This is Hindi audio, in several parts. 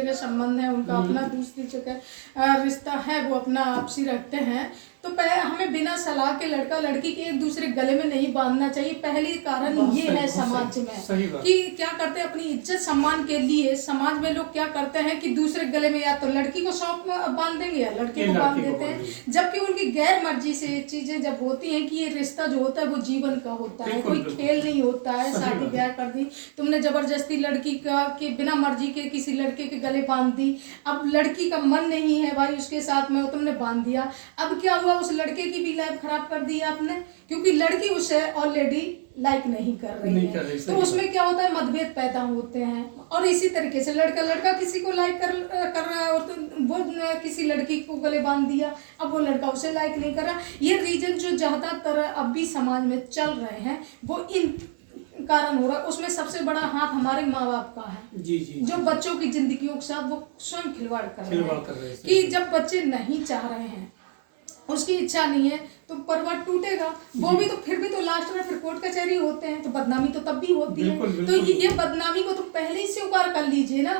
जगह संबंध है उनका अपना, दूसरी जगह रिश्ता है वो अपना आपसी रखते हैं, तो हमें बिना सलाह के लड़का लड़की के एक दूसरे गले में नहीं बांधना चाहिए। पहली कारण ये है समाज में कि क्या करते हैं अपनी इज्जत सम्मान के लिए, समाज में लोग क्या करते हैं कि दूसरे गले में या तो लड़की को सौंप बांध देंगे या लड़के को बांध देते हैं, जबकि उनकी गैर मर्जी से ये चीजें जब होती हैं कि ये रिश्ता जो होता है वो जीवन का होता है, कोई खेल नहीं होता है। शादी ब्याह कर दी तुमने, जबरदस्ती लड़की का के बिना मर्जी के किसी लड़के के गले बांध दी, अब लड़की का मन नहीं है भाई उसके साथ में, तुमने बांध दिया, अब क्या हुआ उस लड़के की भी लाइफ खराब कर दी आपने, क्योंकि लड़की उसे ऑलरेडी लाइक नहीं कर रही है, तो उसमें क्या होता है मतभेद पैदा होते हैं। और इसी तरीके से लड़का किसी को लाइक कर रहा है और तो वो किसी लड़की को गले बांध दिया, अब वो लड़का उसे लाइक नहीं कर रहा। ये रीजन जो ज्यादातर अब भी समाज में चल रहे हैं वो इन कारण हो रहा है। उसमें सबसे बड़ा हाथ हमारे माँ बाप का है जी, जो बच्चों की जिंदगियों के साथ वो स्वयं खिलवाड़ कर रहे हैं कि जब बच्चे नहीं चाह रहे हैं, उसकी इच्छा नहीं है, तो परिवार टूटेगा। वो भी तो फिर भी तो लास्ट में फिर कोर्ट कचहरी होते हैं, तो बदनामी तो तब भी होती है। तो ये बदनामी को तो पहले ही स्वीकार कर लीजिए ना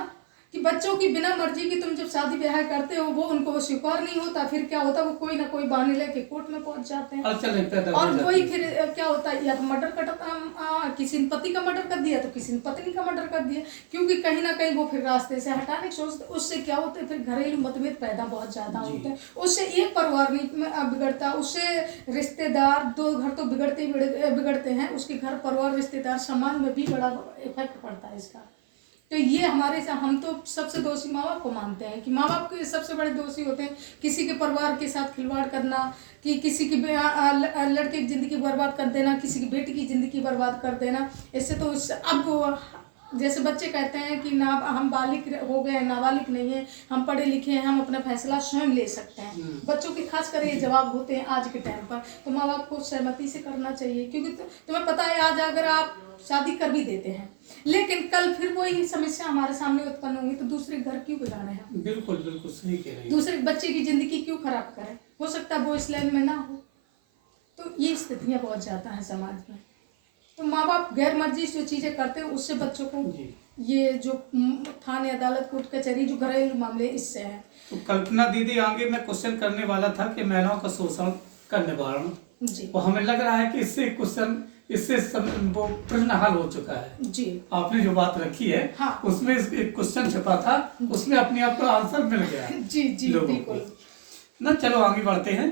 कि बच्चों की बिना मर्जी की तुम जब शादी ब्याह करते हो वो उनको स्वीकार नहीं होता, फिर क्या होता है वो कोई ना कोई बहाने लेके कोर्ट में पहुंच जाते हैं। और वही फिर क्या होता है, या तो मर्डर करता, किसी ने पति का मर्डर कर दिया तो किसी ने पत्नी का मर्डर कर दिया, क्योंकि कहीं ना कहीं वो फिर रास्ते से हटाने की सोचते। उससे क्या होता है फिर घरेलू मतभेद पैदा बहुत ज्यादा होते हैं, उससे एक परिवार नहीं बिगड़ता, उससे रिश्तेदार, दो घर तो बिगड़ते हैं, उसके घर परिवार रिश्तेदार समाज में भी बड़ा इफेक्ट पड़ता है इसका। तो ये हमारे से हम तो सबसे दोषी माँ बाप को मानते हैं कि माँ बाप के सबसे बड़े दोषी होते हैं किसी के परिवार के साथ खिलवाड़ करना, कि किसी की लड़के की जिंदगी बर्बाद कर देना, किसी की बेटी की जिंदगी बर्बाद कर देना। इससे तो अब जैसे बच्चे कहते हैं कि ना हम बालिग हो गए, नाबालिग नहीं है, हम पढ़े लिखे हैं, हम अपना फैसला स्वयं ले सकते हैं। बच्चों के खास कर ये जवाब होते हैं आज के टाइम पर, तो माँ बाप को सहमति से करना चाहिए, क्योंकि तुम्हें पता है आज अगर आप शादी कर भी देते हैं लेकिन कल फिर वही समस्या हमारे सामने उत्पन्न होंगी, तो दूसरे घर क्यों बिगाड़े हैं? बिल्कुल बिल्कुल सही कह रहे हैं। दूसरे बच्चे की जिंदगी क्यों खराब करें? हो सकता है वो इस लाइन में ना हो। तो ये स्थितियां बहुत ज्यादा है समाज में। तो माँ बाप गैर मर्जी जो चीजें करते हैं उससे बच्चों को ये जो थाने अदालत कोर्ट कचहरी जो घरेलू मामले इससे है। तो कल्पना दीदी आगे मैं क्वेश्चन करने वाला था कि महिलाओं का शोषण का निवारण जी, वो हमें लग रहा है कि इससे क्वेश्चन वो प्रश्न हल हो चुका है जी। आपने जो बात रखी है हाँ। उसमें एक क्वेश्चन छपा था, उसमें अपने आप को आंसर मिल गया जी जी बिल्कुल ना। चलो आगे बढ़ते हैं।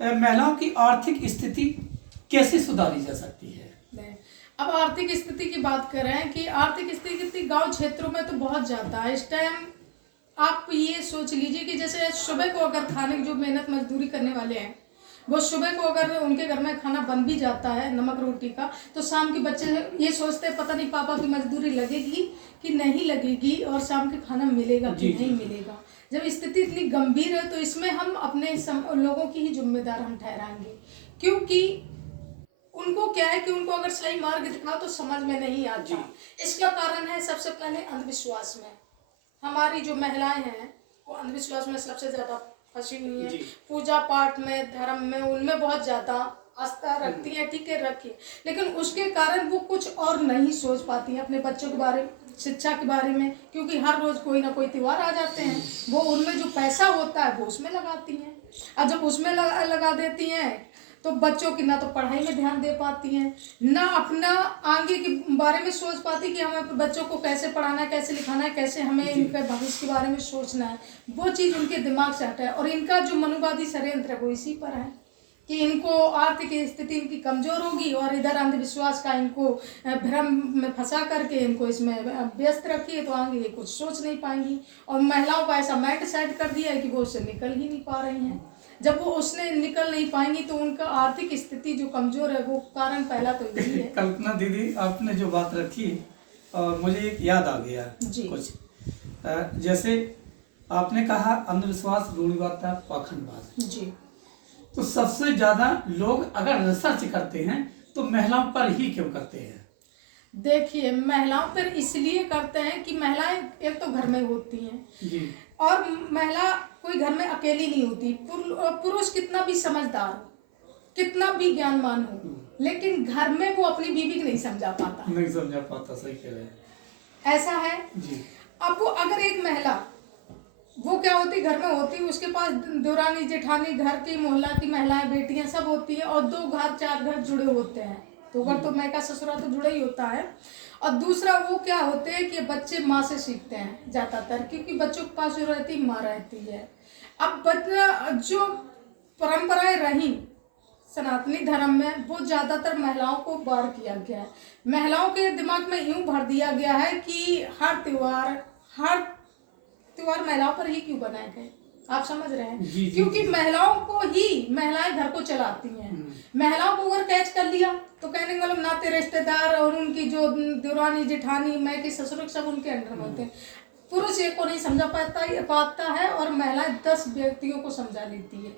महिलाओं की आर्थिक स्थिति कैसे सुधारी जा सकती है? अब आर्थिक स्थिति की बात करें कि आर्थिक स्थिति गांव क्षेत्रों में तो बहुत ज्यादा है इस टाइम। आप ये सोच लीजिए कि जैसे सुबह को अगर खाने की जो मेहनत मजदूरी करने वाले हैं वो सुबह को अगर उनके घर में खाना बन भी जाता है नमक रोटी का, तो शाम के बच्चे ये सोचते हैं पता नहीं पापा की मजदूरी लगेगी कि नहीं लगेगी और शाम के खाना मिलेगा कि नहीं मिलेगा। जब स्थिति इतनी गंभीर है तो इसमें हम अपने लोगों की ही जिम्मेदार हम ठहराएंगे, क्योंकि उनको क्या है कि उनको अगर सही मार्ग दिखाओ तो समझ में नहीं आता। इसका कारण है सबसे पहले अंधविश्वास में। हमारी जो महिलाएं हैं वो अंधविश्वास में सबसे ज्यादा फंसी हुई है। पूजा पाठ में, धर्म में, उनमें बहुत ज्यादा आस्था रखती है, ठीक है रखिए, लेकिन उसके कारण वो कुछ और नहीं सोच पाती हैं अपने बच्चों के बारे में, शिक्षा के बारे में, क्योंकि हर रोज कोई ना कोई त्योहार आ जाते हैं, वो उनमें जो पैसा होता है वो उसमें लगाती हैं। और जब उसमें लगा देती हैं तो बच्चों की ना तो पढ़ाई में ध्यान दे पाती हैं, ना अपना आगे के बारे में सोच पाती कि हमें बच्चों को कैसे पढ़ाना है, कैसे लिखाना है, कैसे हमें इनके भविष्य के बारे में सोचना है। वो चीज़ उनके दिमाग से हटा है और इनका जो मनोवादी षड्यंत्र है वो इसी पर है कि इनको आर्थिक स्थिति इनकी कमजोर होगी और इधर अंधविश्वास का इनको भ्रम में फंसा करके इनको इसमें व्यस्त रखिए, तो आगे ये कुछ सोच नहीं पाएंगी। और महिलाओं का ऐसा माइंड सेट कर दिया है कि वो उससे निकल ही नहीं पा रही हैं। जब वो उसने निकल नहीं पाएंगी तो उनका आर्थिक स्थिति जो कमजोर है वो कारण पहला तो यही है। कल्पना दीदी आपने जो बात रखी मुझे एक याद आ गया कुछ, जैसे आपने कहा अंधविश्वास, रूढ़िवादिता, पाखंडवाद जी, तो सबसे ज्यादा लोग अगर रिसर्च करते हैं तो महिलाओं पर ही क्यों करते हैं? देखिए महिलाओं पर इसलिए करते हैं कि महिलाएं एक तो घर में होती हैं जी, और महिला कोई घर में अकेली नहीं होती। पुरुष कितना भी समझदार हो, कितना भी ज्ञानवान हो, लेकिन घर में वो अपनी बीवी को नहीं समझा पाता। नहीं समझा पाता, सही कह रहे हैं। ऐसा है जी। अब वो अगर एक महिला वो क्या होती घर में होती, उसके पास देवरानी जेठानी, घर की मोहल्ला की महिलाएं, बेटियां सब होती है, और 2 घर 4 घर जुड़े होते हैं, तो घर तो मायका ससुरा तो जुड़ा ही होता है। और दूसरा वो क्या होते हैं कि बच्चे माँ से सीखते हैं ज्यादातर, क्योंकि बच्चों के पास जो रहती माँ रहती है। अब जो परंपराएं रही सनातनी धर्म में, वो ज्यादातर महिलाओं को बार किया गया है। महिलाओं के दिमाग में यूं भर दिया गया है कि हर त्योहार महिलाओं पर ही क्यों बनाए गए, आप समझ रहे हैं? जी, क्योंकि महिलाओं को ही महिलाएं घर को चलाती हैं। महिलाओं को अगर कैच कर लिया तो कहने का मतलब नाते रिश्तेदार और उनकी जो देवरानी जेठानी, मैं की ससुर, सब उनके अंडर में होते हैं। पुरुष एक को नहीं समझा पाता है और महिलाएं 10 व्यक्तियों को समझा लेती है।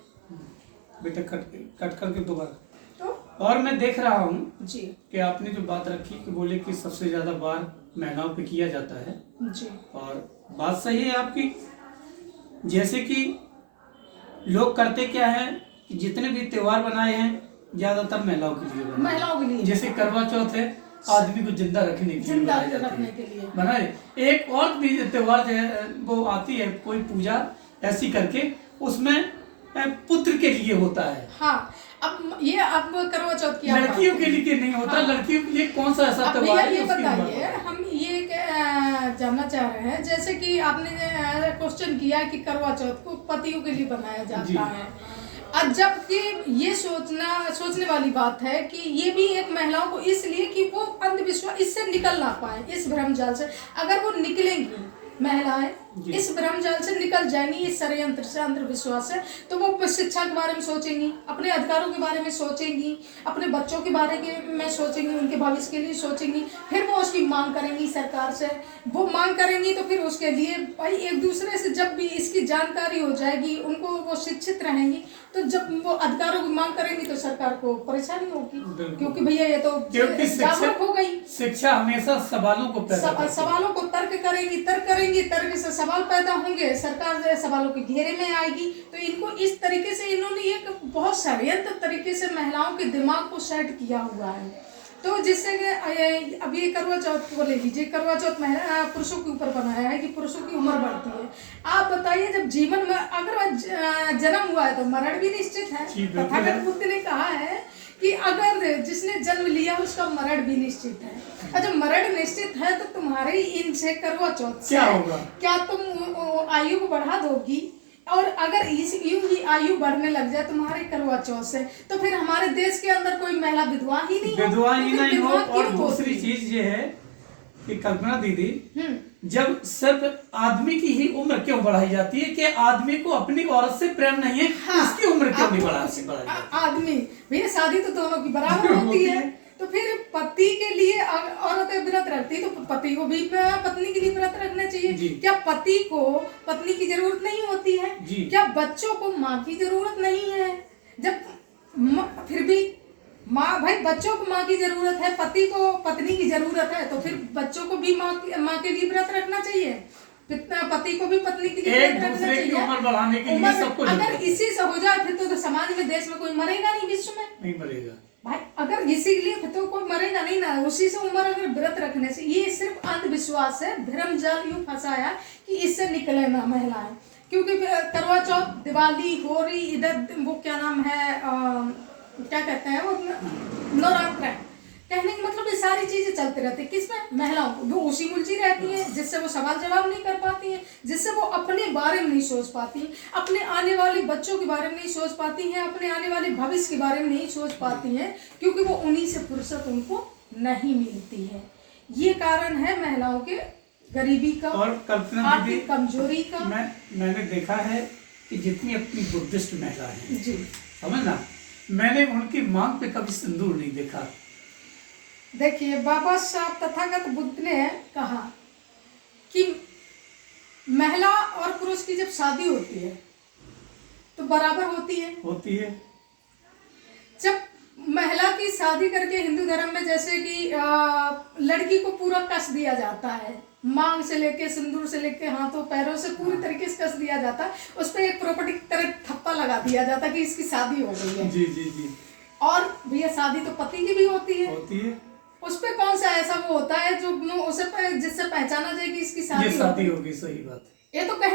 बेटा कट करके दोबारा तो और मैं देख रहा हूँ जी कि आपने जो बात रखी कि बोले कि सबसे ज्यादा बार महिलाओं पे किया जाता है, जी और बात सही है आपकी। जैसे कि लोग करते क्या है कि जितने भी त्योहार बनाए हैं ज्यादातर महिलाओं के लिए बनाए। महिलाओं के लिए, जैसे करवा चौथ है, आदमी को जिंदा रखने के लिए जिंदा बनाई जाती रखने है, के लिए बनाए। एक और भी त्योहार जो है वो आती है, कोई पूजा ऐसी करके, उसमें पुत्र के लिए होता है। हाँ, अब ये अब करवा चौथ की लड़कियों के लिए नहीं होता। हाँ। लड़कियों के लिए कौन सा ऐसा त्योहार है? ये उसकी उम्र बताइए, हम ये जानना चाह रहे हैं, जैसे कि आपने क्वेश्चन किया कि करवा चौथ को पतियों के लिए बनाया जाता है, और जबकि ये सोचने वाली बात है कि ये भी एक महिलाओं को इसलिए कि वो अंधविश्वास इससे निकल ना पाए, इस भ्रमजाल से। अगर वो निकलेंगी महिलाएं, इस भ्रमजाल से निकल जाएंगी, इस षड्यंत्र से, अंधविश्वास से, तो वो शिक्षा के बारे में सोचेंगी, अपने अधिकारों के बारे में सोचेंगी, अपने बच्चों के बारे में सोचेंगी, उनके भविष्य के लिए सोचेंगी। फिर वो उसकी मांग करेंगी सरकार से। वो मांग करेंगी तो फिर उसके लिए भाई एक दूसरे से जब भी इसकी जानकारी हो जाएगी, उनको वो शिक्षित रहेंगी, तो जब वो अधिकारों की मांग करेंगी तो सरकार को परेशानी होगी, क्योंकि भैया ये तो जागरूक हो गई। शिक्षा हमेशा सवालों को सवालों को तर्क करेंगी, तर्क से सवाल पैदा होंगे, सरकार सवालों के घेरे में आएगी। तो इनको इस तरीके से इन्होंने एक बहुत षड्यंत्र तरीके से महिलाओं के दिमाग को सेट किया हुआ है। तो जिससे अब ये करवा चौथ को ले लीजिए, करवा चौथ पुरुषों के ऊपर बनाया है कि पुरुषों की उम्र बढ़ती है। आप बताइए, जब जीवन में अगर जन्म हुआ है तो मरण भी निश्चित है। तथागत बुद्ध ने कहा है कि अगर जिसने जन्म लिया उसका मरण भी निश्चित है, और जब मरण निश्चित है तो तुम्हारे इनसे करवा चौथ से क्या तुम आयु को बढ़ा दोगी? और अगर यूं ही आयु बढ़ने लग जाए तुम्हारे करवा चौथ से, तो फिर हमारे देश के अंदर कोई महिला विधवा ही नहीं हो। और दूसरी चीज ये है कि कल्पना दीदी, जब सिर्फ आदमी की ही उम्र क्यों बढ़ाई जाती है कि आदमी को अपनी औरत से प्रेम नहीं है, उसकी उम्र क्यों नहीं बढ़ाई जाती है? आदमी भैया, शादी तो दोनों की बराबर होती है, तो फिर पति के लिए औरतें व्रत रखती तो पति को भी पत्नी के लिए व्रत रखना चाहिए। क्या पति को पत्नी की जरूरत नहीं होती है? क्या बच्चों को माँ की जरूरत नहीं है? जब फिर भी माँ, भाई बच्चों को माँ की जरूरत है, पति को पत्नी की जरूरत है, तो फिर बच्चों को भी माँ के लिए व्रत रखना चाहिए, पति को भी पत्नी के लिए व्रत रखना चाहिए। उम्र बढ़ाने के लिए सबको, अगर इसी से हो जाए फिर तो समाज में, देश में कोई मरेगा नहीं, विश्व में नहीं मरेगा भाई। अगर इसीलिए तो कोई मरेगा नहीं ना, उसी से उम्र अगर व्रत रखने से। ये सिर्फ अंधविश्वास है, भ्रमजाल यूं फंसाया कि इससे निकले ना महिलाएं। क्योंकि करवा चौथ, दिवाली, होली, इधर वो क्या नाम है, क्या कहते हैं वो, नवरात्र, कहने का मतलब ये सारी चीजें चलते रहती है किसमें? महिलाओं को। वो उसी उलझी रहती है, जिससे वो सवाल जवाब नहीं कर पाती है, जिससे वो अपने बारे में नहीं सोच पाती, अपने आने वाले बच्चों के बारे में नहीं सोच पाती हैं, अपने आने वाले भविष्य के बारे में नहीं सोच पाती हैं, क्योंकि वो उन्हीं से फुर्सत उनको नहीं मिलती है। ये कारण है महिलाओं के गरीबी का और कल्पना आर्थिक कमजोरी का। मैंने देखा है कि जितनी अपनी बुद्धिस्ट महिला है जी, समझना, मैंने उनकी मांग पे कभी सिंदूर नहीं देखा। देखिए, बाबा साहब तथागत बुद्ध ने कहा कि महिला और पुरुष की जब शादी होती है तो बराबर होती है। जब महिला की शादी करके हिंदू धर्म में जैसे कि लड़की को पूरा कस दिया जाता है, मांग से लेके सिंदूर से लेके हाथों पैरों से पूरी तरीके से कस दिया जाता है, उस पर एक प्रॉपर्टी की तरह थप्पा लगा दिया जाता है कि इसकी शादी हो गई है। जी। और भैया शादी तो पति की भी होती है। उस पे कौन सा ऐसा वो होता है जो उसे जिससे पहचाना जाए कि इसकी ये शादी शादी होगी, सही बात है। ये तो कहने